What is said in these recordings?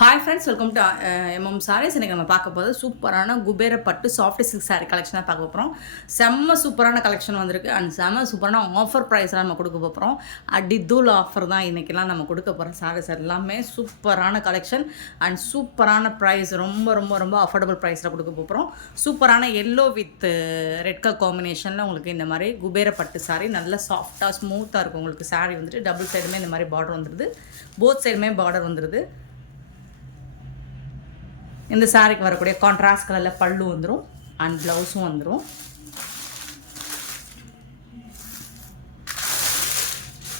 Hi friends welcome to MM sarees இன்றைக்கி நம்ம பார்க்க போகிறது சூப்பரான குபேர பட்டு சாஃப்ட் சில்க் சாரீ கலெக்ஷனாக பார்க்க போகிறோம் செம்ம சூப்பரான கலெக்ஷன் வந்திருக்கு. அண்ட் செம்ம சூப்பரான ஆஃபர் ப்ரைஸ்லாம் நம்ம கொடுக்க போகிறோம் அடிதூள் ஆஃபர் தான் இன்றைக்கெல்லாம் நம்ம கொடுக்க போகிற சாரீஸ் எல்லாமே சூப்பரான கலெக்ஷன் அண்ட் சூப்பரான ப்ரைஸ் ரொம்ப ரொம்ப ரொம்ப அஃபோர்டபுள் ப்ரைஸில் கொடுக்க போகிறோம் சூப்பரான எல்லோ வித் ரெட் கலர் காம்பினேஷனில் உங்களுக்கு இந்த மாதிரி குபேர பட்டு சாரீ நல்ல சாஃப்டாக ஸ்மூத்தாக இருக்கும். உங்களுக்கு சாரீ வந்துட்டு டபுள் சைடுமே இந்த மாதிரி பார்டர் வந்துடுது போத் சைடுமே பார்டர் வந்துடுது இந்த சாரிக்கு வரக்கூடிய கான்ட்ராஸ்ட் கலரில் பல்லு வந்துடும் அண்ட் ப்ளவுஸும் வந்துடும்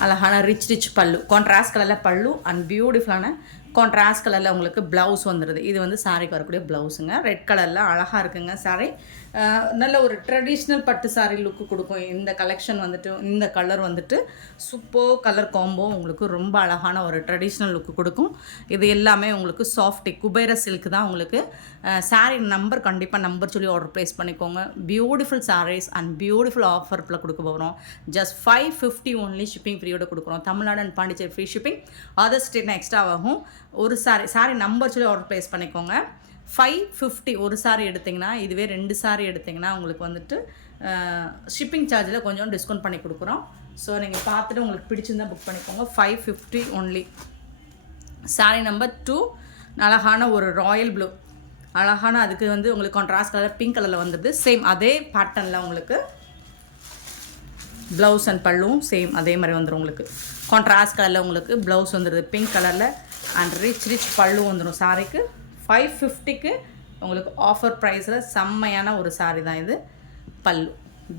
அழகான ரிச் ரிச் பல்லு. கான்ட்ராஸ்ட் கலரில் பல்லு அண்ட் பியூட்டிஃபுல்லான கான்ட்ராஸ்ட் கலரில் உங்களுக்கு ப்ளவுஸ் வந்துடுது இது வந்து சாரிக்கு வரக்கூடிய ப்ளவுஸுங்க ரெட் கலரில் அழகாக இருக்குங்க சாரி நல்ல ஒரு ட்ரெடிஷ்னல் பட்டு சாரி லுக்கு கொடுக்கும். இந்த கலெக்ஷன் வந்துட்டு இந்த கலர் வந்துட்டு சூப்பர் கலர் காம்போ உங்களுக்கு ரொம்ப அழகான ஒரு ட்ரெடிஷ்னல் லுக்கு கொடுக்கும். இது எல்லாமே உங்களுக்கு சாஃப்டி குபேர சில்க் தான் உங்களுக்கு. சாரீ நம்பர் கண்டிப்பாக நம்பர் சொல்லி ஆர்டர் ப்ளேஸ் பண்ணிக்கோங்க. பியூட்டிஃபுல் சாரீஸ் அண்ட் பியூட்டிஃபுல் ஆஃபரில் கொடுக்க போகிறோம் just five fifty only shipping ஃப்ரீயோட கொடுக்குறோம். Tamil Nadu and Pondicherry free shipping other ஸ்டேட்னா extra ஆகும். ஒரு சாரி சாரி நம்பர் சொல்லி ஆர்டர் ப்ளேஸ் பண்ணிக்கோங்க. ஃபைவ் ஃபிஃப்டி ஒரு சாரி எடுத்திங்கன்னா இதுவே ரெண்டு சாரி எடுத்திங்கன்னா உங்களுக்கு வந்துட்டு ஷிப்பிங் சார்ஜில் கொஞ்சம் டிஸ்கவுண்ட் பண்ணி கொடுக்குறோம். ஸோ நீங்கள் பார்த்துட்டு உங்களுக்கு பிடிச்சிருந்தா புக் பண்ணிக்கோங்க. Five fifty only saree number two அழகான ஒரு ராயல் ப்ளூ அழகான அதுக்கு வந்து உங்களுக்கு கான்ட்ராஸ்ட் கலர் பிங்க் கலரில் வந்துடுது சேம் அதே பேட்டர்னில் உங்களுக்கு ப்ளவுஸ் அண்ட் பல்லும் சேம் அதே மாதிரி வந்துடும் உங்களுக்கு. கான்ட்ராஸ்ட் கலரில் உங்களுக்கு ப்ளவுஸ் வந்துடுது பிங்க் கலரில் அண்ட் ரிச் ரிச் பல்லு வந்துடும் சாரிக்கு. ஃபைவ் ஃபிஃப்டிக்கு உங்களுக்கு ஆஃபர் ப்ரைஸில் செம்மையான ஒரு சாரீ தான் இது. பல்லு.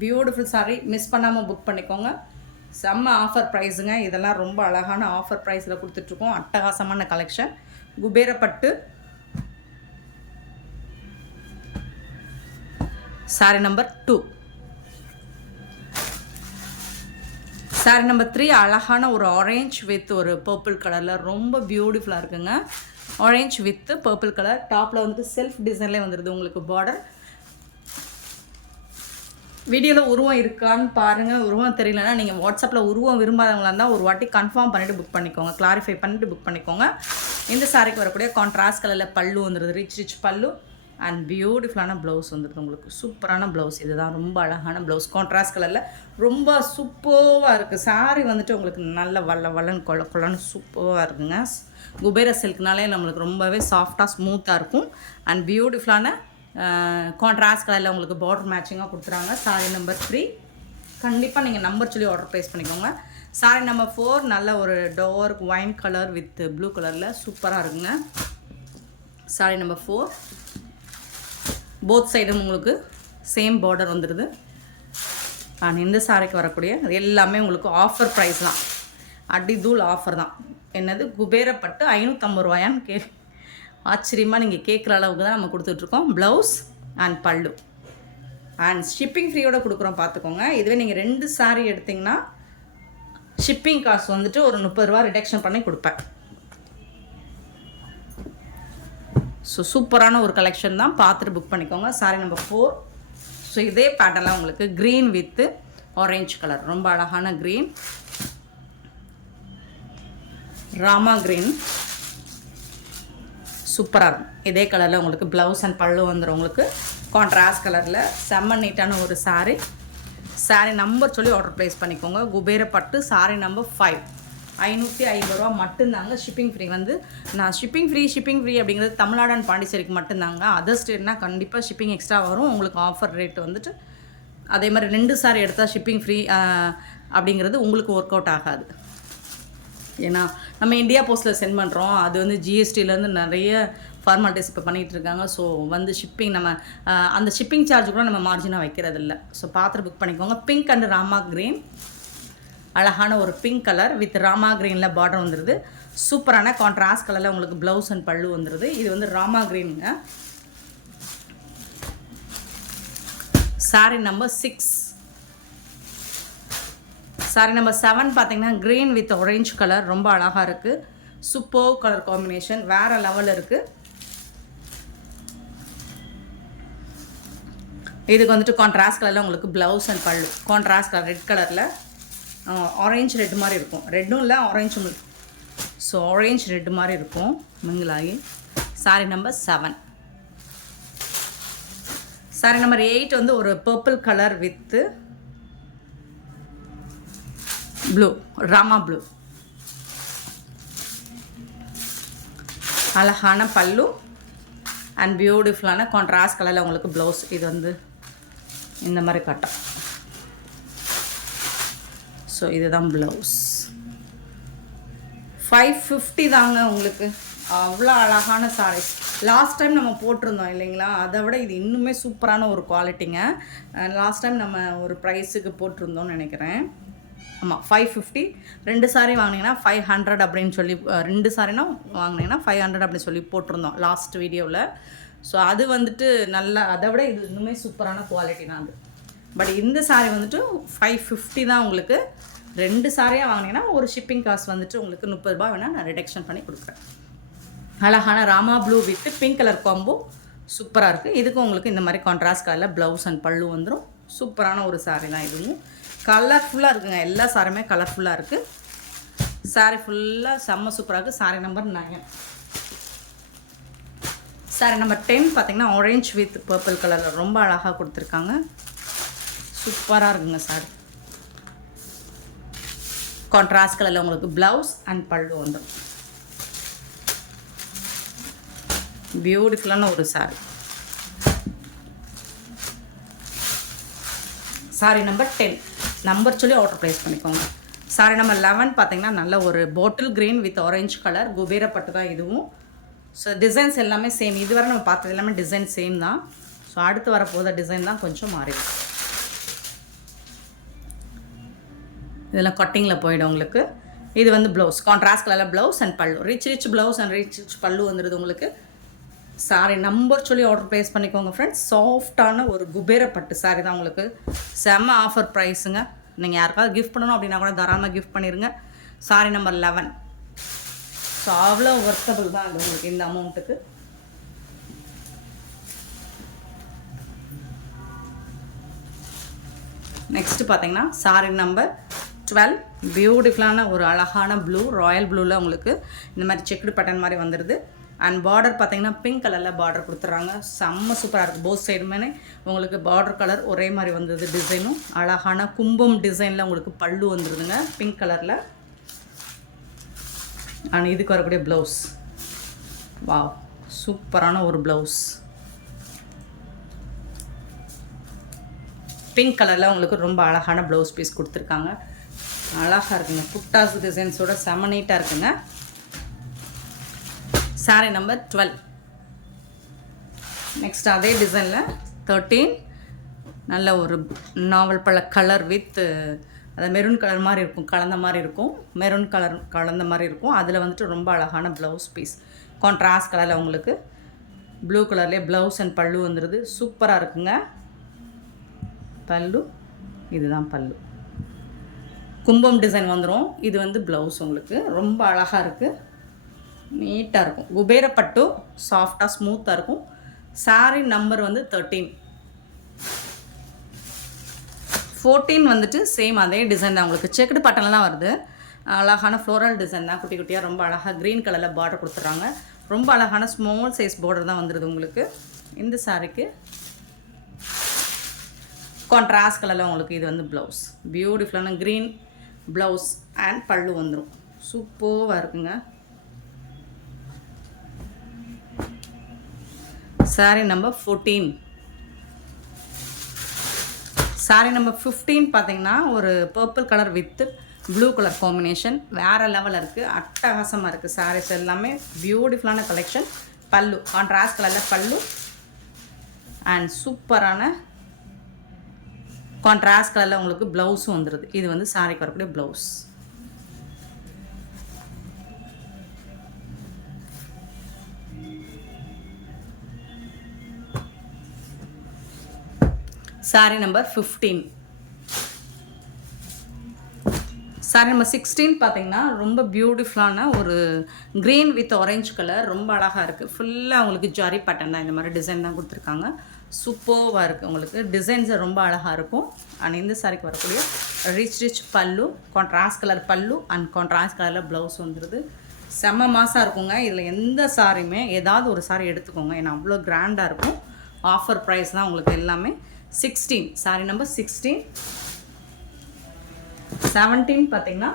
பியூட்டிஃபுல் சாரீ மிஸ் பண்ணாமல் புக் பண்ணிக்கோங்க. செம்ம ஆஃபர் ப்ரைஸுங்க இதெல்லாம் ரொம்ப அழகான ஆஃபர் ப்ரைஸில் கொடுத்துட்ருக்கோம். அட்டகாசமான collection குபேரப்பட்டு. Saree number two saree number three அழகான ஒரு ஆரேஞ்ச் வித் ஒரு பர்பிள் கலரில் ரொம்ப பியூட்டிஃபுல்லாக இருக்குங்க. ஆரேஞ்ச் வித் பர்பிள் கலர் டாப்பில் வந்துட்டு செல்ஃப் டிசைன்லேயே வந்துடுது உங்களுக்கு பார்டர் வீடியோவில் உருவம் இருக்கான்னு பாருங்கள் உருவம் தெரியலனா நீங்கள் வாட்ஸ்அப்பில் உருவம் விரும்பாதவங்களா இருந்தால் ஒரு வாட்டி கன்ஃபார்ம் பண்ணிவிட்டு புக் பண்ணிக்கோங்க. கிளாரிஃபை பண்ணிவிட்டு புக் பண்ணிக்கோங்க. இந்த சாரிக்கு வரக்கூடிய கான்ட்ராஸ்ட் கலரில் பல்லு வந்துடுது ரிச் ரிச் பல்லு. அண்ட் பியூட்டிஃபுல்லான ப்ளவுஸ் வந்துடுது உங்களுக்கு. சூப்பரான ப்ளவுஸ். இதுதான் ரொம்ப அழகான ப்ளவுஸ். கான்ட்ராஸ்ட் கலரில் ரொம்ப சூப்பர்வாக இருக்குது சாரி வந்துட்டு உங்களுக்கு நல்ல வல்ல வல்லன்னு கொள்ள கொள்ளன்னு சூப்பராக இருக்குங்க. குபேர சில்க்னாலே நம்மளுக்கு ரொம்பவே சாஃப்டாக ஸ்மூத்தாக இருக்கும். அண்ட் பியூட்டிஃபுல்லான கான்ட்ராஸ்ட் கலரில் உங்களுக்கு பார்டர் மேட்சிங்காக கொடுத்துறாங்க சாரி நம்பர் த்ரீ கண்டிப்பாக நீங்கள் நம்பர் சொல்லி ஆர்டர் ப்ளேஸ் பண்ணிக்கோங்க. சாரி நம்பர் ஃபோர் நல்ல ஒரு டோர் ஒயின் கலர் வித் ப்ளூ கலரில் சூப்பராக இருக்குங்க. சாரி நம்பர் ஃபோர் போத் சைடும் உங்களுக்கு சேம் பார்டர் வந்துடுது அண்ட் இந்த சாரிக்கு வரக்கூடிய அது எல்லாமே உங்களுக்கு ஆஃபர் ப்ரைஸ் தான். அடிதூள் ஆஃபர் தான். என்னது? குபேரப்பட்டு ஐநூற்றம்பது ரூபாயான்னு கே ஆச்சரியமாக நீங்கள் கேட்குற அளவுக்கு தான் நம்ம கொடுத்துட்ருக்கோம் ப்ளவுஸ் அண்ட் பல்லு. அண்ட் ஷிப்பிங் ஃப்ரீயோட கொடுக்குறோம் பார்த்துக்கோங்க இதுவே நீங்கள் ரெண்டு சாரீ எடுத்திங்கன்னா ஷிப்பிங் காசு வந்துட்டு ஒரு முப்பது ரூபா ரிடக்ஷன் பண்ணி கொடுப்பேன். ஸோ சூப்பரான ஒரு கலெக்ஷன் தான். பார்த்துட்டு புக் பண்ணிக்கோங்க. சாரி நம்பர் ஃபோர் ஸோ இதே பேட்டர்லாம் உங்களுக்கு க்ரீன் வித்து ஆரேஞ்ச் கலர் ரொம்ப அழகான க்ரீன் ராமா க்ரீன் சூப்பராக இருக்கும். இதே கலரில் உங்களுக்கு ப்ளவுஸ் அண்ட் பல்லு வந்துடும் உங்களுக்கு கான்ட்ராஸ்ட் கலரில் செம்ம நீட்டான ஒரு சாரீ சாரீ நம்பர் சொல்லி ஆர்டர் ப்ளேஸ் பண்ணிக்கோங்க. குபேர பட்டு சாரீ நம்பர் ஃபைவ் ஐநூற்றி ஐம்பது ரூபா மட்டும்தாங்க ஷிப்பிங் ஃப்ரீ வந்து நான் ஷிப்பிங் ஃப்ரீ ஷிப்பிங் ஃப்ரீ அப்படிங்கிறது தமிழ்நாடு அண்ட் பாண்டிச்சேரிக்கு மட்டும்தாங்க. அதர் ஸ்டேட்னா கண்டிப்பாக ஷிப்பிங் எக்ஸ்ட்ரா வரும். உங்களுக்கு ஆஃபர் ரேட் வந்துட்டு அதே மாதிரி ரெண்டு சாரி எடுத்தால் ஷிப்பிங் ஃப்ரீ அப்படிங்கிறது உங்களுக்கு ஒர்க் அவுட் ஆகாது. ஏன்னா நம்ம இந்தியா போஸ்ட்டில் சென்ட் பண்ணுறோம் அது வந்து ஜிஎஸ்டிலேருந்து நிறைய ஃபார்மாலிட்டிஸ் இப்போ பண்ணிகிட்டு இருக்காங்க. ஸோ வந்து ஷிப்பிங் நம்ம அந்த ஷிப்பிங் சார்ஜ் கூட நம்ம மார்ஜினாக வைக்கிறதில்ல. ஸோ பாத்திரம் புக் பண்ணிக்கோங்க. பிங்க் அண்ட் ராமா க்ரீன் அழகான ஒரு பிங்க் கலர் வித் ராமா க்ரீனில் பார்டர் வந்துடுது சூப்பரான கான்ட்ராஸ்ட் கலரில் உங்களுக்கு ப்ளவுஸ் அண்ட் பல்லு வந்துடுது இது வந்து Rama க்ரீனுங்க saree number six saree number seven பார்த்தீங்கன்னா க்ரீன் வித் ஒரேஞ்ச் கலர் ரொம்ப அழகாக இருக்குது சூப்பர் கலர் காம்பினேஷன் வேறு லெவல் இருக்குது இதுக்கு வந்துட்டு கான்ட்ராஸ்ட் கலரில் உங்களுக்கு ப்ளவுஸ் அண்ட் பல்லு. கான்ட்ராஸ்ட் கலர் ரெட் கலரில் ஆரேஞ்ச் ரெட் மாதிரி இருக்கும். ரெட்டும் இல்லை ஆரஞ்சும் ஸோ ஆரேஞ்ச் ரெட் மாதிரி இருக்கும். மிங்கிலாகி saree number seven saree number eight வந்து ஒரு purple colour with blue Rama blue அழகான பல்லு அண்ட் பியூட்டிஃபுல்லான கான்ட்ராஸ்ட் கலரில் உங்களுக்கு ப்ளவுஸ் இது வந்து இந்த மாதிரி கட்டம். ஸோ இதுதான் ப்ளவுஸ் ஃபைவ் ஃபிஃப்டி தாங்க உங்களுக்கு. அவ்வளோ அழகான சாரீஸ் லாஸ்ட் டைம் நம்ம போட்டிருந்தோம் இல்லைங்களா? அதை விட இது இன்னுமே சூப்பரான ஒரு குவாலிட்டிங்க லாஸ்ட் டைம் நம்ம ஒரு ப்ரைஸுக்கு போட்டிருந்தோம்னு நினைக்கிறேன். ஆமாம் ஃபைவ் ஃபிஃப்டி ரெண்டு சாரி வாங்கினீங்கன்னா ஃபைவ் ஹண்ட்ரட் அப்படின்னு சொல்லி ரெண்டு சாரினா வாங்கினீங்கன்னா ஃபைவ் ஹண்ட்ரட் அப்படின்னு சொல்லி போட்டிருந்தோம் லாஸ்ட் வீடியோவில் ஸோ அது வந்துட்டு நல்லா அதை விட இது இன்னுமே சூப்பரான குவாலிட்டி தான் அது. பட் இந்த சாரீ வந்துட்டு ஃபைவ் ஃபிஃப்டி தான் உங்களுக்கு. ரெண்டு சாரியாக வாங்கினீங்கன்னா ஒரு ஷிப்பிங் காஸ்ட் வந்துட்டு உங்களுக்கு முப்பது ரூபா வேணால் நான் ரிடக்ஷன் பண்ணி கொடுக்குறேன். அழகான Rama blue with pink colour combo சூப்பராக இருக்குது இதுக்கும் உங்களுக்கு இந்த மாதிரி கான்ட்ராஸ்ட் கலரில் ப்ளவுஸ் அண்ட் பல்லு வந்துடும் சூப்பரான ஒரு சாரீ தான் இதுவும். கலர்ஃபுல்லாக இருக்குங்க. எல்லா சாரியுமே கலர்ஃபுல்லாக இருக்குது சாரீ ஃபுல்லாக செம்ம சூப்பராக இருக்குது saree number nine saree number ten பார்த்தீங்கன்னா ஆரஞ்ச் வித் பர்பிள் கலரில் ரொம்ப அழகாக கொடுத்துருக்காங்க. சூப்பராக இருக்குங்க சார் கான்ட்ராஸ்ட் கலரில் உங்களுக்கு ப்ளவுஸ் அண்ட் பல்லு வந்துடும் பியூட்டிஃபுல்லான ஒரு saree saree number ten number சொல்லி ஆர்டர் ப்ளேஸ் பண்ணிக்கோங்க. சாரி நம்பர் லெவன் பார்த்தீங்கன்னா நல்ல ஒரு bottle green with orange colour குபேரப்பட்டு தான் இதுவும். ஸோ டிசைன்ஸ் எல்லாமே சேம் இதுவரை நம்ம பார்த்தது எல்லாமே டிசைன் சேம் தான். ஸோ அடுத்து வரப்போகிற டிசைன் தான் கொஞ்சம் மாறிடும். இதெல்லாம் கட்டிங்கில் போயிடும் உங்களுக்கு. இது வந்து ப்ளவுஸ் கான்ட்ராஸ்ட் கலரில் ப்ளவுஸ் அண்ட் பல்லு. Rich rich blouse and rich rich பல்லு வந்துடுது உங்களுக்கு. சாரி நம்பர் சொல்லி ஆர்டர் ப்ளேஸ் பண்ணிக்கோங்க ஃப்ரெண்ட்ஸ் சாஃப்டான ஒரு குபேர பட்டு சாரி தான் உங்களுக்கு. செம்ம ஆஃபர் ப்ரைஸுங்க நீங்கள் யாருக்காவது கிஃப்ட் பண்ணணும் அப்படின்னா கூட தாராளமாக கிஃப்ட் பண்ணிடுங்க சாரி நம்பர் லெவன் ஸோ அவ்வளோ ஒர்க்கபிள் தான் இது உங்களுக்கு இந்த அமௌண்ட்டுக்கு நெக்ஸ்ட் பார்த்தீங்கன்னா சாரி நம்பர் டுவெல். பியூட்டிஃபுல்லான ஒரு அழகான ப்ளூ ராயல் ப்ளூவில் உங்களுக்கு இந்த மாதிரி செக்குடு பட்டன் மாதிரி வந்துடுது அண்ட் பார்டர் பார்த்தீங்கன்னா பிங்க் கலரில் பார்டர் கொடுத்துட்றாங்க. செம்ம சூப்பராக இருக்குது போத் சைடுமே உங்களுக்கு பார்டர் கலர் ஒரே மாதிரி வந்தது டிசைனும் அழகான கும்பம் டிசைனில் உங்களுக்கு பல்லு வந்துடுதுங்க பிங்க் கலரில் அண்ட் இதுக்கு வரக்கூடிய ப்ளவுஸ் வா சூப்பரான ஒரு ப்ளவுஸ் பிங்க் கலரில் உங்களுக்கு ரொம்ப அழகான ப்ளவுஸ் பீஸ் கொடுத்துருக்காங்க. அழகாக இருக்குங்க. புட்டாஸ் டிசைன்ஸோட செம நீட்டாக இருக்குங்க. சாரி நம்பர் டுவெல் நெக்ஸ்ட் அதே டிசைனில் தேர்ட்டீன் நல்ல ஒரு நாவல் பழ கலர் வித் அது மெரூன் கலர் மாதிரி இருக்கும் கலந்த மாதிரி இருக்கும். மெரூன் கலர் கலந்த மாதிரி இருக்கும். அதில் வந்துட்டு ரொம்ப அழகான ப்ளவுஸ் பீஸ் கான்ட்ராஸ்ட் கலரில் உங்களுக்கு ப்ளூ கலர்லேயே ப்ளவுஸ் அண்ட் பல்லு வந்துடுது சூப்பராக இருக்குங்க. பல்லு இதுதான் பல்லு. கும்பம் டிசைன் வந்துடும் இது வந்து ப்ளவுஸ் உங்களுக்கு. ரொம்ப அழகாக இருக்குது நீட்டாக இருக்கும். குபேரப்பட்டு சாஃப்டாக ஸ்மூத்தாக இருக்கும். சாரி நம்பர் வந்து தேர்ட்டீன் ஃபோர்டீன் வந்துட்டு சேம் அதே டிசைன் தான் உங்களுக்கு. செக்குடு பட்டனில் தான் வருது. அழகான ஃப்ளோரல் டிசைன் தான். குட்டி குட்டியாக ரொம்ப அழகாக க்ரீன் கலரில் பார்டர் கொடுத்துட்றாங்க. ரொம்ப அழகான ஸ்மால் சைஸ் பார்டர் தான் வந்துடுது உங்களுக்கு. இந்த சாரிக்கு கான்ட்ராஸ்ட் கலரில் உங்களுக்கு இது வந்து ப்ளவுஸ் பியூட்டிஃபுல்லான க்ரீன் ப்ளவுஸ் அண்ட் பல்லு வந்துடும் சூப்பராக இருக்குங்க. Saree number fourteen saree number fifteen பார்த்தீங்கன்னா ஒரு purple colour with blue colour combination வேறு லெவலில் இருக்குது அட்டகாசமாக இருக்குது சாரீஸ் எல்லாமே பியூட்டிஃபுல்லான கலெக்ஷன் பல்லு கான்ட்ராஸ்ட் கலரில் பல்லு. அண்ட் சூப்பரான கான்ட்ராஸ்ட் கலரில் உங்களுக்கு ப்ளவுஸும் வந்துடுது இது வந்து சாரிக்கு வரக்கூடிய blouse saree number fifteen saree number sixteen பார்த்தீங்கன்னா ரொம்ப பியூட்டிஃபுல்லான ஒரு க்ரீன் வித் ஆரஞ்சு கலர் ரொம்ப அழகாக இருக்குது ஃபுல்லாக உங்களுக்கு ஜாரி பட்டன் தான். இந்த மாதிரி டிசைன் தான் கொடுத்துருக்காங்க. சூப்பர்வாக இருக்குது உங்களுக்கு டிசைன்ஸ் ரொம்ப அழகாக இருக்கும். அண்ட் இந்த சாரிக்கு வரக்கூடிய ரிச் ரிச் பல்லு கான்ட்ராஸ்ட் கலர் பல்லு அண்ட் கான்ட்ராஸ்ட் கலரில் ப்ளவுஸ் வந்துடுது செம்ம மாசாக இருக்குங்க. இதில் எந்த சாரியுமே ஏதாவது ஒரு சாரி எடுத்துக்கோங்க. ஏன்னா அவ்வளோ கிராண்டாக இருக்கும். ஆஃபர் ப்ரைஸ் தான் உங்களுக்கு எல்லாமே. Sixteen saree number sixteen seventeen பார்த்தீங்கன்னா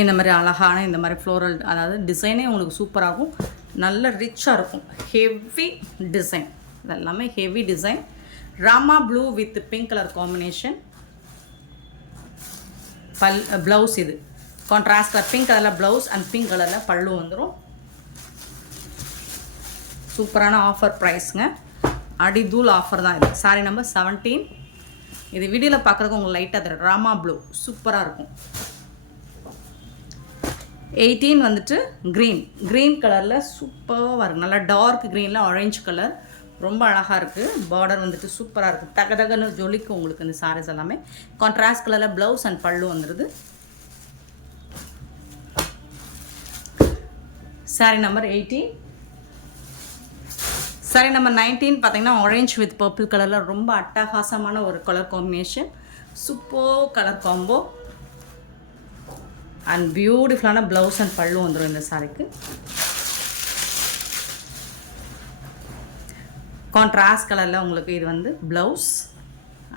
இந்த மாதிரி அழகான இந்த மாதிரி ஃப்ளோரல் அதாவது டிசைனே உங்களுக்கு சூப்பராகும் நல்ல ரிச்சாக இருக்கும். ஹெவி டிசைன் இதெல்லாமே heavy design Rama blue with pink colour combination பல் ப்ளவுஸ் இது. கான்ட்ராஸ்ட் கலர் பிங்க் கலரில் ப்ளவுஸ் அண்ட் பிங்க் கலரில் பல்லு வந்துடும் சூப்பரான ஆஃபர் ப்ரைஸ்ங்க அடிதூள் ஆஃபர் தான் இது. சாரி நம்பர் செவன்டீன் இது வீடியோவில் பார்க்குறதுக்கு உங்களுக்கு லைட்டாக தரும் ராமா ப்ளூ சூப்பராக இருக்கும். எயிட்டீன் வந்துட்டு க்ரீன் க்ரீன் கலரில் சூப்பராக இருக்கும் நல்லா டார்க் க்ரீனில் ஆரஞ்சு கலர் ரொம்ப அழகாக இருக்குது பார்டர் வந்துட்டு சூப்பராக இருக்குது தக தகன்னு ஜொலிக்கும் உங்களுக்கு இந்த சாரீஸ் எல்லாமே. கான்ட்ராஸ்ட் கலரில் ப்ளவுஸ் அண்ட் பல்லு வந்துடுது sari number eighteen sari number nineteen பார்த்தீங்கன்னா ஆரஞ்சு வித் பர்பிள் கலரில் ரொம்ப அட்டகாசமான ஒரு colour combination super colour combo and பியூட்டிஃபுல்லான ப்ளவுஸ் அண்ட் பல்லு வந்துடும் இந்த சாரிக்கு கான்ட்ராஸ்ட் கலரில் உங்களுக்கு இது வந்து ப்ளவுஸ்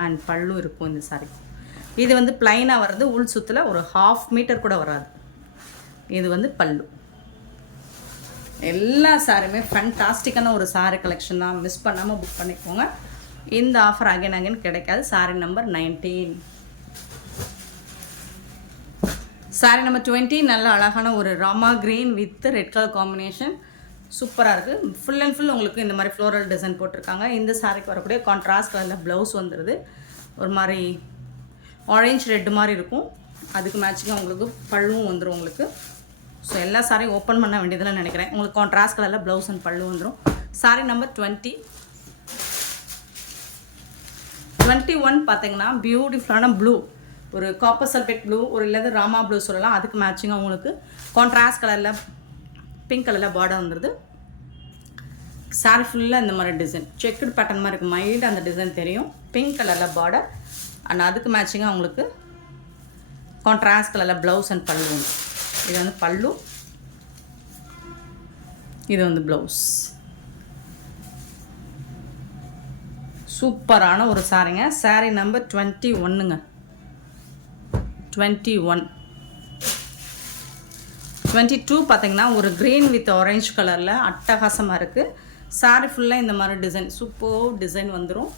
அண்ட் பல்லு இருக்கும் இந்த சாரி இது வந்து ப்ளைனாக வர்றது உள் சுத்தில் ஒரு ஹாஃப் மீட்டர் கூட வராது. இது வந்து பல்லு. எல்லா சாரியுமே ஃபண்டாஸ்டிக்கான ஒரு சாரி கலெக்ஷன் தான். மிஸ் பண்ணாமல் புக் பண்ணிக்கோங்க. இந்த ஆஃபர் அகைன் அகைன் கிடைக்காது. Sari number nineteen sari number twenty நல்ல அழகான ஒரு Rama green with red colour combination சூப்பராக இருக்குது ஃபுல் அண்ட் ஃபுல் உங்களுக்கு இந்த மாதிரி ஃப்ளோரல் டிசைன் போட்டிருக்காங்க. இந்த சாரிக்கு வரக்கூடிய கான்ட்ராஸ்ட் கலரில் ப்ளவுஸ் வந்துடுது ஒரு மாதிரி ஆரஞ்ச் ரெட் மாதிரி இருக்கும். அதுக்கு மேட்சிங்காக உங்களுக்கு பல்லும் வந்துடும் உங்களுக்கு. ஸோ எல்லா சாரியும் ஓப்பன் பண்ண வேண்டியதில் நினைக்கிறேன். உங்களுக்கு கான்ட்ராஸ்ட் கலரில் ப்ளவுஸ் அண்ட் பல்லு வந்துடும் sari number twenty twenty one பார்த்தீங்கன்னா பியூட்டிஃபுல்லான ப்ளூ ஒரு காப்பர் சல்பேட் ப்ளூ ஒரு இல்லாத ராமா ப்ளூ சொல்லலாம். அதுக்கு மேட்சிங்காக உங்களுக்கு கான்ட்ராஸ்ட் கலரில் பிங்க் கலரில் பார்டர் வந்துடுது சாரி ஃபுல்லாக இந்த மாதிரி டிசைன் செக்குடு பேட்டர்ன் மாதிரி இருக்குது மைல்டு அந்த டிசைன் தெரியும். பிங்க் கலரில் பார்டர் அண்ட் அதுக்கு மேட்சிங்காக உங்களுக்கு கான்ட்ராஸ்ட் கலரில் ப்ளவுஸ் அண்ட் பல்லு இது வந்து பல்லு. இது வந்து ப்ளவுஸ் சூப்பரான ஒரு சாரிங்க சாரி நம்பர் டுவெண்ட்டி ஒன்றுங்க டுவெண்ட்டி ஒன் டுவெண்ட்டி டூ பார்த்தீங்கன்னா ஒரு க்ரீன் வித் ஆரஞ்சு கலரில் அட்டகாசமாக இருக்குது சாரீ ஃபுல்லாக இந்த மாதிரி டிசைன் சூப்பர் டிசைன் வந்துடும்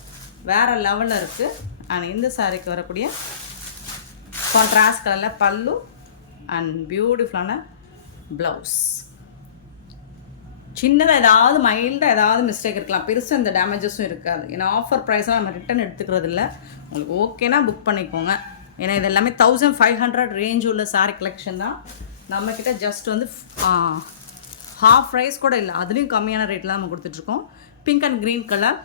வேறு லெவலில் இருக்குது ஆனால் இந்த சாரீக்கு வரக்கூடிய கான்ட்ராஸ்ட் கலரில் பல்லு அண்ட் பியூட்டிஃபுல்லான ப்ளவுஸ் சின்னதாக ஏதாவது மைல்டாக ஏதாவது மிஸ்டேக் இருக்கலாம். பெருசாக இந்த டேமேஜஸும் இருக்காது. ஏன்னா ஆஃபர் ப்ரைஸ்லாம் நம்ம ரிட்டன் எடுத்துக்கிறது இல்லை உங்களுக்கு ஓகேனா புக் பண்ணிக்கோங்க. ஏன்னா இது எல்லாமே தௌசண்ட் ஃபைவ் ஹண்ட்ரட் ரேஞ்ச் உள்ள சாரி கலெக்ஷன் தான். நம்மக்கிட்ட ஜஸ்ட் வந்து ஹாஃப் ப்ரைஸ் கூட இல்லை. அதுலேயும் கம்மியான ரேட்டில் நம்ம கொடுத்துட்ருக்கோம். பிங்க் அண்ட் க்ரீன் கலர்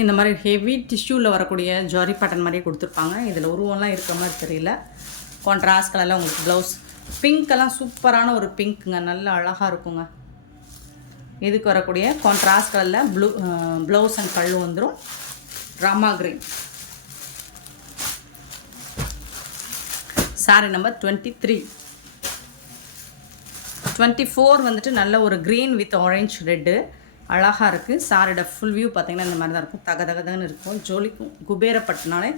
இந்த மாதிரி ஹெவி டிஷ்யூவில் வரக்கூடிய ஜாரி பேட்டர்ன் மாதிரியே கொடுத்துருப்பாங்க. இதில் உருவம்லாம் இருக்க மாதிரி தெரியல. கான்ட்ராஸ்ட் கலரில் உங்களுக்கு ப்ளவுஸ் பிங்க்கெல்லாம் சூப்பரான ஒரு பிங்க்குங்க நல்லா அழகாக இருக்குங்க. இதுக்கு வரக்கூடிய கான்ட்ராஸ்ட் கலரில் ப்ளூ ப்ளவுஸ் அண்ட் கல் வந்துடும் Rama green sari number twenty three twenty four வந்துட்டு நல்ல ஒரு க்ரீன் வித் ஆரஞ்ச் ரெட்டு அழகாக இருக்குது சாரியோட ஃபுல் வியூ பார்த்தீங்கன்னா இந்த மாதிரி தான் இருக்கும். தக தகதகன்னு இருக்கும். ஜோலிக்கும் குபேரப்பட்டினாலே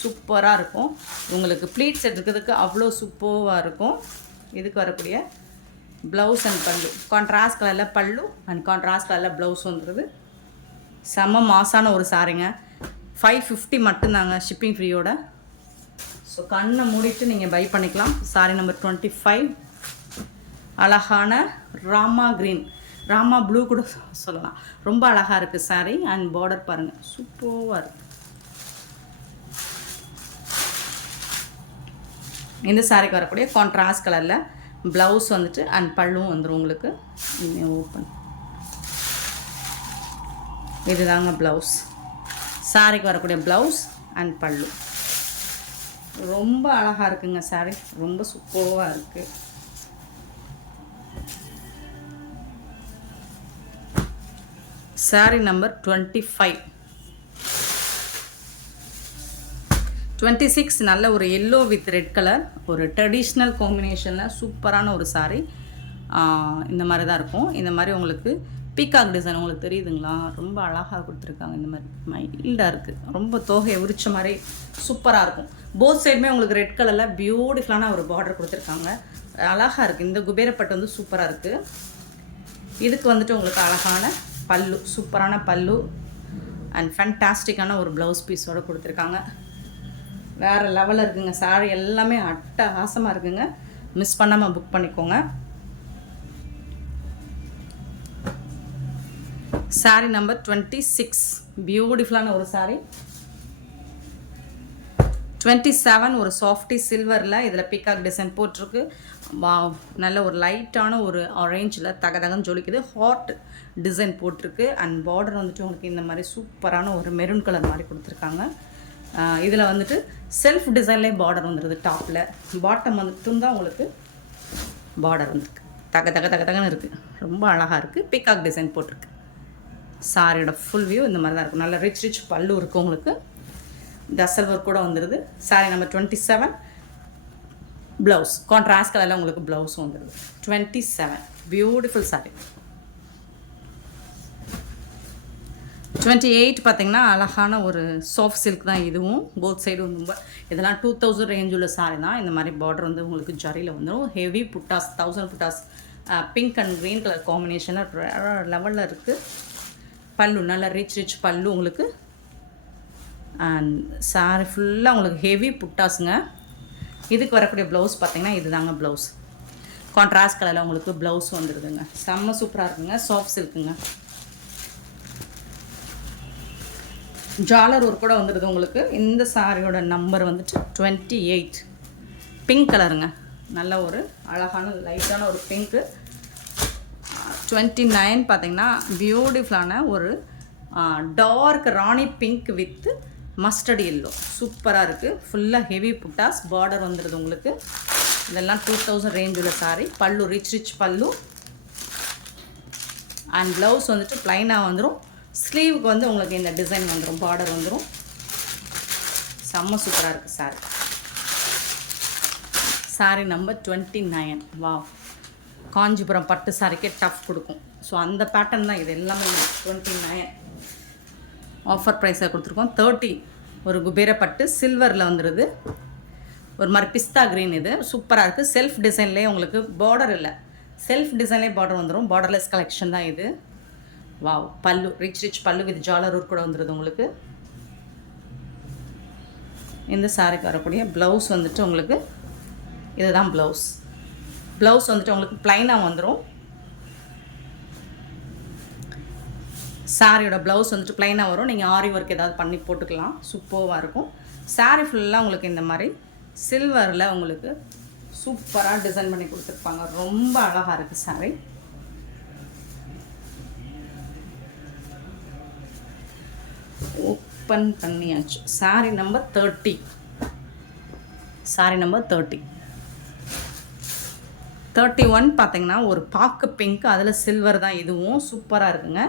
சூப்பராக இருக்கும். உங்களுக்கு ப்ளீட்ஸ் எடுக்கிறதுக்கு அவ்வளோ சூப்பராக இருக்கும். இதுக்கு வரக்கூடிய ப்ளவுஸ் அண்ட் பல்லு. கான்ட்ராஸ்ட் கலரில் பல்லு அண்ட் கான்ட்ராஸ்ட் கலரில் ப்ளவுஸ் வந்துடுது செம்ம மாசான ஒரு சாரிங்க ஃபைவ் ஃபிஃப்டி மட்டும்தாங்க ஷிப்பிங் ஃப்ரீயோட ஸோ கண்ணை மூடிட்டு நீங்கள் பை பண்ணிக்கலாம். சாரி நம்பர் டுவெண்ட்டி ஃபைவ் அழகான ராமா க்ரீன் ராமா ப்ளூ கூட சொல்லலாம். ரொம்ப அழகாக இருக்குது சாரி அண்ட் பார்டர் பாருங்கள் சூப்பராக இருக்குது இந்த சாரிக்கு வரக்கூடிய கான்ட்ராஸ்ட் கலரில் ப்ளவுஸ் வந்துட்டு அண்ட் பல்லும் வந்துடும் உங்களுக்கு. ஓப்பன் இதுதாங்க ப்ளவுஸ் சாரிக்கு வரக்கூடிய ப்ளவுஸ் அண்ட் பல்லு. ரொம்ப அழகாக இருக்குங்க சாரி ரொம்ப சூப்பராக இருக்குது sari number twenty five twenty six நல்ல ஒரு எல்லோ வித் ரெட் கலர் ஒரு ட்ரெடிஷ்னல் காம்பினேஷனில் சூப்பரான ஒரு saree. இந்த மாதிரி தான் இருக்கும். இந்த மாதிரி உங்களுக்கு பீகாக் டிசைன் உங்களுக்கு தெரியுதுங்களா? ரொம்ப அழகாக கொடுத்துருக்காங்க. இந்த மாதிரி மைல்டாக இருக்குது ரொம்ப தோகையை உரிச்ச மாதிரி சூப்பராக இருக்கும். போத் சைடுமே உங்களுக்கு ரெட் கலரில் பியூட்டிஃபுல்லான ஒரு பார்டர் கொடுத்துருக்காங்க. அழகாக இருக்குது இந்த குபேரப்பட்டு வந்து சூப்பராக இருக்குது இதுக்கு வந்துட்டு உங்களுக்கு அழகான பல்லு சூப்பரான பல்லு அண்ட் ஃபேன்டாஸ்டிக்கான ஒரு ப்ளவுஸ் பீஸோடு கொடுத்துருக்காங்க. வேறு லெவலில் இருக்குங்க. சாரி எல்லாமே அட்டகாசமாக இருக்குங்க. மிஸ் பண்ணாமல் புக் பண்ணிக்கோங்க. சாரி நம்பர் டுவெண்ட்டி சிக்ஸ் பியூட்டிஃபுல்லான ஒரு சாரி டுவெண்ட்டி செவன் ஒரு சாஃப்டி சில்வரில் இதில் பீகாக் டிசைன் போட்டிருக்கு. நல்ல ஒரு லைட்டான ஒரு ஆரேஞ்சில் தக தகன்னு ஜொலிக்குது. ஹாட் டிசைன் போட்டிருக்கு. அண்ட் பார்டர் வந்துட்டு உங்களுக்கு இந்த மாதிரி சூப்பரான ஒரு மெரூன் கலர் மாதிரி கொடுத்துருக்காங்க. இதில் வந்துட்டு செல்ஃப் டிசைன்லேயே பார்டர் வந்துடுது டாப்பில் பாட்டம் மட்டும் தான் உங்களுக்கு பார்டர் வந்துருக்கு. தக தக தக தகன்னு இருக்குது ரொம்ப அழகாக இருக்குது பீகாக் டிசைன் போட்டிருக்கு. சாரியோட ஃபுல் வியூ இந்த மாதிரி தான் இருக்கும். நல்ல ரிச் ரிச் பல்லு இருக்குது உங்களுக்கு. தசல் ஒர்க் கூட வந்துடுது sari number twenty seven blouse contrast கலரில் உங்களுக்கு ப்ளவுஸும் வந்துடுது twenty seven beautiful sari twenty eight பார்த்தீங்கன்னா அழகான ஒரு சாஃப்ட் சில்க் தான் இதுவும். போத் சைடும் ரொம்ப இதெல்லாம் டூ தௌசண்ட் ரேஞ்ச் உள்ள சாரி தான். இந்த மாதிரி பார்டர் வந்து உங்களுக்கு ஜரியில் வந்துடும் heavy buttas thousand buttas pink and green colour காம்பினேஷனில் லெவலில் இருக்குது பல்லு நல்ல ரிச் ரிச் பல்லு உங்களுக்கு. அண்ட் சாரி ஃபுல்லாக உங்களுக்கு ஹெவி புட்டாஸுங்க இதுக்கு வரக்கூடிய ப்ளவுஸ் பார்த்தீங்கன்னா இதுதாங்க ப்ளவுஸ் கான்ட்ராஸ்ட் கலரில் உங்களுக்கு ப்ளவுஸ் வந்துடுதுங்க செம்ம சூப்பராக இருக்குங்க. சாஃப்ட் சில்க்குங்க ஜாலர் ஒரு கூட வந்துடுது உங்களுக்கு. இந்த சாரியோட நம்பர் வந்துட்டு டுவெண்ட்டி எயிட் பிங்க் கலருங்க நல்ல ஒரு அழகான லைட்டான ஒரு பிங்க்கு டுவெண்ட்டி நைன் பார்த்தீங்கன்னா பியூட்டிஃபுல்லான ஒரு dark rani pink with mustard yellow சூப்பராக இருக்குது ஃபுல்லாக ஹெவி புட்டாஸ் பார்டர் வந்துடுது உங்களுக்கு. இதெல்லாம் டூ தௌசண்ட் ரேஞ்சில் உள்ள சாரி பல்லு ரிச் ரிச் பல்லு. அண்ட் ப்ளவுஸ் வந்துட்டு ப்ளைனாக வந்துடும் ஸ்லீவுக்கு வந்து உங்களுக்கு இந்த டிசைன் வந்துடும் பார்டர் வந்துடும் செம்ம சூப்பராக இருக்குது sari sari number twenty nine வா காஞ்சிபுரம் பட்டு சாரிக்கே டஃப் கொடுக்கும். ஸோ அந்த பேட்டர்ன் தான் இது. எல்லாமே டுவெண்ட்டி நைன் ஆஃபர் ப்ரைஸாக கொடுத்துருக்கோம். தேர்ட்டி ஒரு குபேர பட்டு சில்வரில் வந்துடுது ஒரு மாதிரி பிஸ்தா க்ரீன் இது. சூப்பராக இருக்குது செல்ஃப் டிசைன்லேயே உங்களுக்கு பார்டர் இல்லை. செல்ஃப் டிசைன்லேயே பார்டர் வந்துடும் பார்டர்லெஸ் கலெக்ஷன் தான் இது. Wow pallu rich rich pallu with ஜாலர் கூட வந்துடுது உங்களுக்கு. இந்த சாரிக்கு வரக்கூடிய ப்ளவுஸ் வந்துட்டு உங்களுக்கு இதுதான் ப்ளவுஸ் ப்ளவுஸ் வந்துட்டு உங்களுக்கு ப்ளைனாக வந்துடும் சாரியோட ப்ளவுஸ் வந்துட்டு ப்ளைனாக வரும். நீங்கள் ஆரி ஒர்க் ஏதாவது பண்ணி போட்டுக்கலாம். சூப்பராக இருக்கும். சாரி ஃபுல்லாக உங்களுக்கு இந்த மாதிரி சில்வரில் உங்களுக்கு சூப்பராக டிசைன் பண்ணி கொடுத்துருப்பாங்க. ரொம்ப அழகாக இருக்குது சாரி ஓப்பன் பண்ணியாச்சு. Sari number thirty sari number thirty thirty one பார்த்தீங்கன்னா ஒரு பாக்கு பிங்க் அதில் சில்வர் தான் இதுவும். சூப்பராக இருக்குங்க.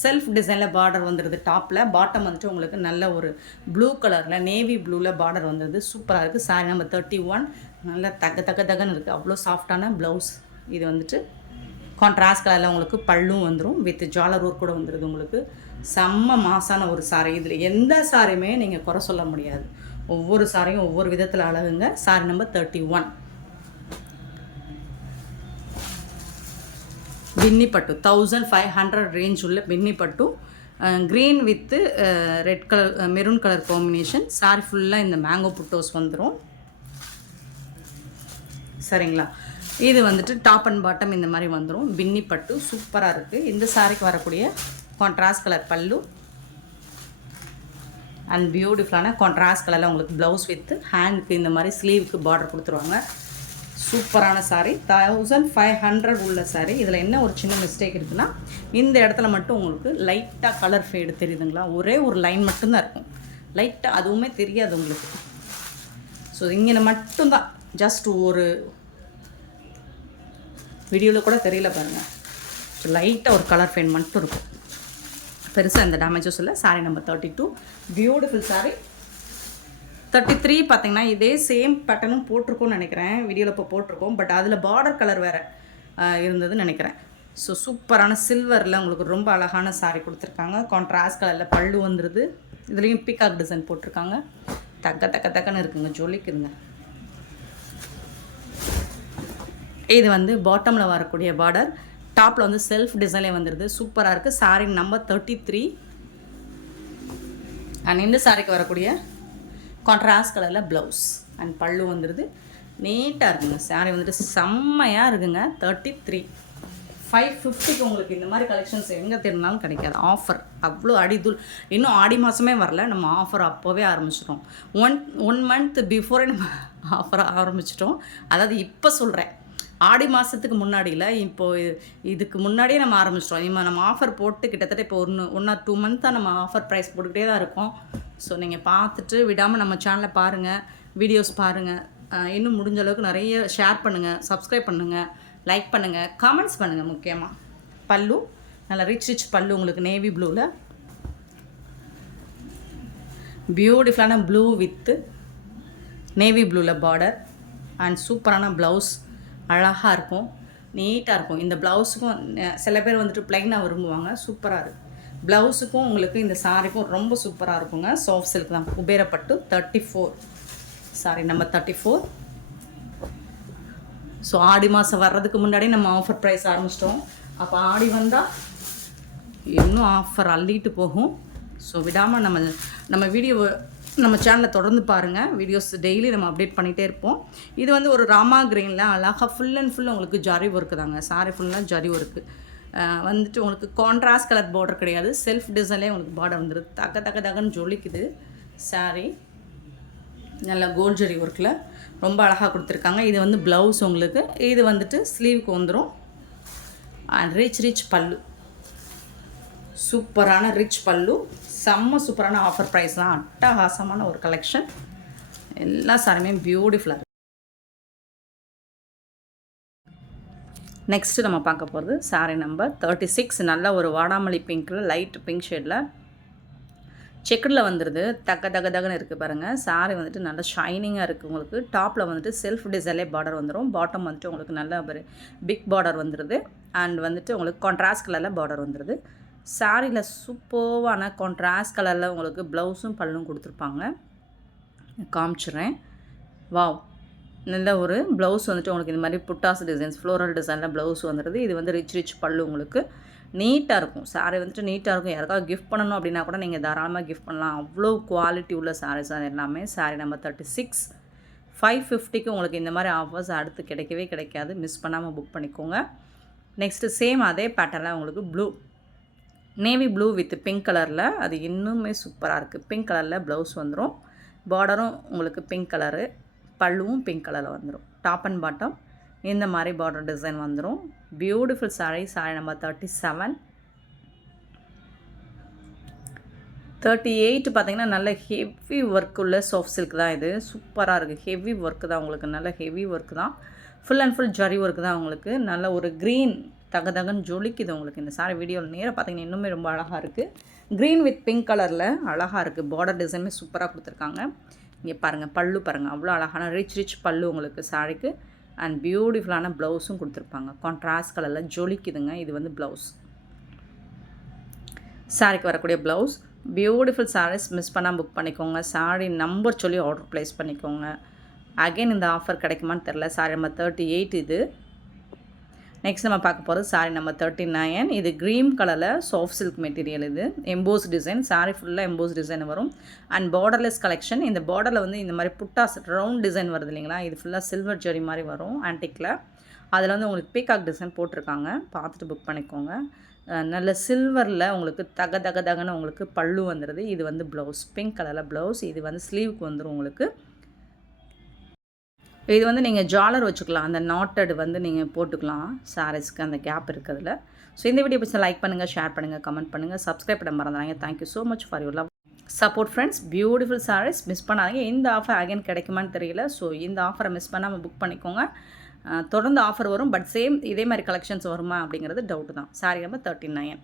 செல்ஃப் டிசைனில் பார்டர் வந்துடுது டாப்பில் பாட்டம் வந்துட்டு உங்களுக்கு நல்ல ஒரு ப்ளூ கலரில் நேவி ப்ளூவில் பார்டர் வந்துடுது சூப்பராக இருக்குது சாரி நம்பர் தேர்ட்டி ஒன் நல்ல தக்க தக்க தகன்னு இருக்குது அவ்வளோ சாஃப்டான ப்ளவுஸ் இது வந்துட்டு கான்ட்ராஸ்ட் கலரில் உங்களுக்கு பல்லும் வந்துடும் வித் ஜாலர் ஒர்க் கூட வந்துடுது உங்களுக்கு. செம்ம மாசான ஒரு சாரி இதில் எந்த சாரியுமே நீங்கள் குறை சொல்ல முடியாது. ஒவ்வொரு சாரியும் ஒவ்வொரு விதத்தில் அழகுங்க. Sari number thirty one Binny ಪಟ್ಟು ತೌಸಂಡ್ ಫೈವ್ ஹண்ட்ரட் ரேஞ்ச் உள்ள Binny green with red colour maroon colour combination sari ஃபுல்லாக இந்த மேங்கோ புட்டோஸ் வந்துடும் சரிங்களா? இது வந்துட்டு டாப் அண்ட் பாட்டம் இந்த மாதிரி வந்துடும் பின்னி சூப்பராக இருக்குது இந்த சாரிக்கு வரக்கூடிய கான்ட்ராஸ்ட் கலர் பல்லு. அண்ட் பியூட்டிஃபுல்லான கான்ட்ராஸ்ட் கலரில் உங்களுக்கு ப்ளவுஸ் வித்து ஹேண்டுக்கு இந்த மாதிரி ஸ்லீவுக்கு பார்டர் கொடுத்துருவாங்க. சூப்பரான சாரீ தௌசண்ட் ஃபைவ் ஹண்ட்ரட் உள்ள சாரீ இதில் என்ன ஒரு சின்ன மிஸ்டேக் இருக்குன்னா இந்த இடத்துல மட்டும் உங்களுக்கு லைட்டாக கலர் ஃபேடு தெரியுதுங்களா? ஒரே ஒரு லைன் மட்டும்தான் இருக்கும். லைட்டாக அதுவுமே தெரியாது உங்களுக்கு. ஸோ இங்கே மட்டும்தான். ஜஸ்ட் ஒரு வீடியோவில் கூட தெரியல பாருங்கள் ஸோ லைட்டாக ஒரு கலர் ஃபேன் மட்டும் இருக்கும். பெருசாக இந்த டேமேஜஸ் இல்லை. Saree number thirty two beautiful saree thirty three பார்த்தீங்கன்னா இதே சேம் பேட்டர்னும் போட்டிருக்கோம்னு நினைக்கிறேன். வீடியோவில் இப்போ போட்டிருக்கோம். பட் அதில் பார்டர் கலர் வேறு இருந்ததுன்னு நினைக்கிறேன். ஸோ சூப்பரான சில்வரில் உங்களுக்கு ரொம்ப அழகான saree கொடுத்துருக்காங்க. கான்ட்ராஸ்ட் கலரில் பல்லு வந்துடுது இதுலேயும் பீகாக் டிசைன் போட்டிருக்காங்க. தக்க தக்க தக்கன்னு இருக்குங்க. ஜொலிக்குதுங்க. இது வந்து பாட்டமில் வரக்கூடிய பார்டர் டாப்பில் வந்து செல்ஃப் டிசைனே வந்துடுது சூப்பராக இருக்குது saree number thirty three and இந்த சாரிக்கு வரக்கூடிய கான்ட்ராஸ்ட் கலரில் ப்ளவுஸ் அண்ட் பல்லு வந்துடுது நீட்டாக இருக்குங்க. Saree வந்துட்டு செம்மையாக இருக்குங்க. தேர்ட்டி த்ரீ ஃபைவ் ஃபிஃப்டிக்கு உங்களுக்கு இந்த மாதிரி கலெக்ஷன்ஸ் எங்கே தேடினாலும் கிடைக்காது. ஆஃபர் அவ்வளோ அடிதுல் இன்னும் ஆடி மாதமே வரல. நம்ம ஆஃபர் அப்போவே ஆரம்பிச்சிட்டோம். ஒன் ஒன் மந்த் பிஃபோரே நம்ம ஆஃபர் ஆரம்பிச்சிட்டோம். அதாவது இப்போ சொல்கிறேன் ஆடி மாதத்துக்கு முன்னாடியில் இப்போது இதுக்கு முன்னாடியே நம்ம ஆரம்பிச்சிட்டோம். இனிமே நம்ம ஆஃபர் போட்டு கிட்டத்தட்ட இப்போ ஒன்று ஒன் ஆர் டூ மந்த்தாக நம்ம ஆஃபர் ப்ரைஸ் போட்டுக்கிட்டே தான் இருக்கோம். ஸோ நீங்கள் பார்த்துட்டு விடாமல் நம்ம சேனலை பாருங்கள் வீடியோஸ் பாருங்கள் இன்னும் முடிஞ்ச அளவுக்கு நிறைய ஷேர் பண்ணுங்கள் சப்ஸ்கிரைப் பண்ணுங்கள் லைக் பண்ணுங்கள் கமெண்ட்ஸ் பண்ணுங்கள் முக்கியமாக பல்லு நல்லா ரிச் ரிச் பல்லு உங்களுக்கு நேவி ப்ளூவில் பியூட்டிஃபுல்லான ப்ளூ வித்து நேவி ப்ளூவில் பார்டர் அண்ட் சூப்பரான ப்ளவுஸ் அழகாக இருக்கும் நீட்டாக இருக்கும். இந்த ப்ளவுஸுக்கும் சில பேர் வந்துட்டு ப்ளைனாக விரும்புவாங்க. சூப்பராக இருக்கும். ப்ளவுஸுக்கும் உங்களுக்கு இந்த சாரிக்கும் ரொம்ப சூப்பராக இருக்குங்க. சாஃப்ட் சில்க் தான். குபேரப்பட்டு தேர்ட்டி ஃபோர் சாரி நம்ம தேர்ட்டி ஃபோர் ஸோ ஆடி மாதம் வர்றதுக்கு முன்னாடி நம்ம ஆஃபர் ப்ரைஸ் ஆரம்பிச்சிட்டோம். அப்போ ஆடி வந்தால் இன்னும் ஆஃபர் அள்ளிட்டு போகும். ஸோ விடாமல் நம்ம நம்ம வீடியோ நம்ம சேனலை தொடர்ந்து பாருங்கள் வீடியோஸ் டெய்லி நம்ம அப்டேட் பண்ணிகிட்டே இருப்போம். இது வந்து ஒரு ராமா கிரீனில் அழகாக ஃபுல் அண்ட் ஃபுல் உங்களுக்கு ஜரி ஒர்க்கு தாங்க. சாரி ஃபுல்லாக ஜரி ஒர்க்கு வந்துட்டு உங்களுக்கு கான்ட்ராஸ்ட் கலர் பார்டர் கிடையாது. செல்ஃப் டிசைன்லேயே உங்களுக்கு பார்டர் வந்துடுது தக்க தக்க தக்கன்னு ஜொலிக்குது. சாரீ நல்ல கோல்ஜரி ஒர்க்கில் ரொம்ப அழகாக கொடுத்துருக்காங்க. இது வந்து ப்ளவுஸ் உங்களுக்கு. இது வந்துட்டு ஸ்லீவுக்கு வந்துடும் அண்ட் ரிச் ரிச் பல்லு. சூப்பரான ரிச் பல்லு. செம்ம சூப்பரான ஆஃபர் ப்ரைஸ் தான். அட்டகாசமான ஒரு கலெக்ஷன் எல்லா சாரியுமே பியூட்டிஃபுல்லாக நெக்ஸ்ட்டு நம்ம பார்க்க போகிறது சாரி நம்பர் தேர்ட்டி சிக்ஸ் நல்ல ஒரு வாடாமல்லி பிங்க்கில் லைட் பிங்க் ஷேடில் செக்குடில் வந்துடுது தக்க தக தகன்னு இருக்குது பாருங்கள் சாரி வந்துட்டு நல்லா ஷைனிங்காக இருக்குது உங்களுக்கு. டாப்பில் வந்துட்டு செல்ஃப் டிசைலே பார்டர் வந்துடும் பாட்டம் வந்துட்டு உங்களுக்கு நல்ல ஒரு பிக் பார்டர் வந்துடுது அண்ட் வந்துட்டு உங்களுக்கு கான்ட்ராஸ்ட் கலரில் பார்டர் வந்துடுது சாரியில் சூப்பர்வான கான்ட்ராஸ்ட் கலரில் உங்களுக்கு ப்ளவுஸும் பல்லும் கொடுத்துருப்பாங்க. காமிச்சிடுறேன். வாவ் நல்ல ஒரு ப்ளவுஸ் வந்துட்டு உங்களுக்கு இந்த மாதிரி புட்டாஸ் டிசைன்ஸ் ஃப்ளோரல் டிசைனில் ப்ளவுஸ் வந்துடுது இது வந்து ரிச் ரிச் பல்லு உங்களுக்கு. நீட்டாக இருக்கும். சாரீ வந்துட்டு நீட்டாக இருக்கும். யாருக்காவது கிஃப்ட் பண்ணணும் அப்படின்னா கூட நீங்கள் தாராளமாக கிஃப்ட் பண்ணலாம். அவ்வளோ குவாலிட்டி உள்ள சாரீஸ் அது எல்லாமே. Saree number thirty six five ஃபிஃப்டிக்கு உங்களுக்கு இந்த மாதிரி ஆஃபர்ஸ் அடுத்து கிடைக்கவே கிடைக்காது. மிஸ் பண்ணாமல் புக் பண்ணிக்கோங்க. நெக்ஸ்ட்டு சேம் அதே பேட்டர்னில் உங்களுக்கு blue navy blue with pink கலரில் அது இன்னுமே சூப்பராக இருக்குது பிங்க் கலரில் ப்ளவுஸ் வந்துடும் பார்டரும் உங்களுக்கு பிங்க் கலரு பல்லுவும் பிங்க் கலரில் வந்துடும் டாப் அண்ட் பாட்டம் இந்த மாதிரி பார்டர் டிசைன் வந்துடும் beautiful saree saree number thirty seven thirty eight பார்த்தீங்கன்னா நல்ல ஹெவி ஒர்க் உள்ள சாஃப்ட் சில்க் தான் இது. சூப்பராக இருக்குது ஹெவி ஒர்க் தான் உங்களுக்கு. நல்ல ஹெவி ஒர்க் தான். Full and full zari work தான் உங்களுக்கு. நல்ல ஒரு க்ரீன் தக தகன்னு ஜொலிக்குது உங்களுக்கு இந்த சாரி வீடியோவில் நேராக பார்த்தீங்கன்னா இன்னுமே ரொம்ப அழகாக இருக்குது க்ரீன் வித் பிங்க் கலரில் அழகாக இருக்குது பார்டர் டிசைனுமே சூப்பராக கொடுத்துருக்காங்க. இங்கே பாருங்கள் பல்லு பாருங்கள் அவ்வளோ அழகான ரிச் ரிச் பல்லு உங்களுக்கு சாரிக்கு அண்ட் பியூட்டிஃபுல்லான ப்ளவுஸும் கொடுத்துருப்பாங்க. கான்ட்ராஸ்ட் கலரில் ஜொலிக்குதுங்க. இது வந்து ப்ளவுஸ் சாரிக்கு வரக்கூடிய ப்ளவுஸ் பியூட்டிஃபுல் சாரீஸ் மிஸ் பண்ணால் புக் பண்ணிக்கோங்க. சாரி நம்பர் சொல்லி ஆர்டர் ப்ளேஸ் பண்ணிக்கோங்க. அகைன் இந்த ஆஃபர் கிடைக்குமான்னு தெரில சாரி நம்பர் தேர்ட்டி எயிட் இது. நெக்ஸ்ட் நம்ம பார்க்க போகிறது சாரி நம்பர் தேர்ட்டி நைன் இது க்ரீன் கலரில் சாஃப்ட் சில்க் மெட்டீரியல் இது. எம்போஸ் டிசைன் சாரி ஃபுல்லாக எம்போஸ் டிசைன் வரும். அண்ட் பார்டர்லெஸ் கலெக்ஷன் இந்த பார்டரில் வந்து இந்த மாதிரி புட்டாஸ் ரவுண்ட் டிசைன் வருது இல்லைங்களா? இது ஃபுல்லாக சில்வர் ஜெரி மாதிரி வரும் ஆன்டிக்கில் அதில் வந்து உங்களுக்கு பீகாக் டிசைன் போட்டிருக்காங்க. பார்த்துட்டு புக் பண்ணிக்கோங்க. நல்ல சில்வரில் உங்களுக்கு தக தக தகன்னு உங்களுக்கு பல்லு வந்துடுது இது வந்து ப்ளவுஸ் பிங்க் கலரில் ப்ளவுஸ் இது வந்து ஸ்லீவுக்கு வந்துடும் உங்களுக்கு. இது வந்து நீங்கள் ஜாலர் வச்சுக்கலாம். அந்த நாட்டடு வந்து நீங்கள் போட்டுக்கலாம். சாரீஸ்க்கு அந்த கேப் இருக்கிறதுல. ஸோ இந்த வீடியோ பிடிச்சா லைக் பண்ணுங்கள் ஷேர் பண்ணுங்கள் கமெண்ட் பண்ணுங்கள் சப்ஸ்கிரைப் பண்ண மறந்துடாங்க thank you so much for your love support friends beautiful sarees miss பண்ணாதீங்க. இந்த ஆஃபர் அகைன் கிடைக்குமான்னு தெரியல. ஸோ இந்த ஆஃபரை மிஸ் பண்ணாமல் புக் பண்ணிக்கோங்க. தொடர்ந்து ஆஃபர் வரும். பட் சேம் இதே மாதிரி கலெக்ஷன்ஸ் வருமா அப்படிங்கிறது டவுட் தான். Sorry number thirty nine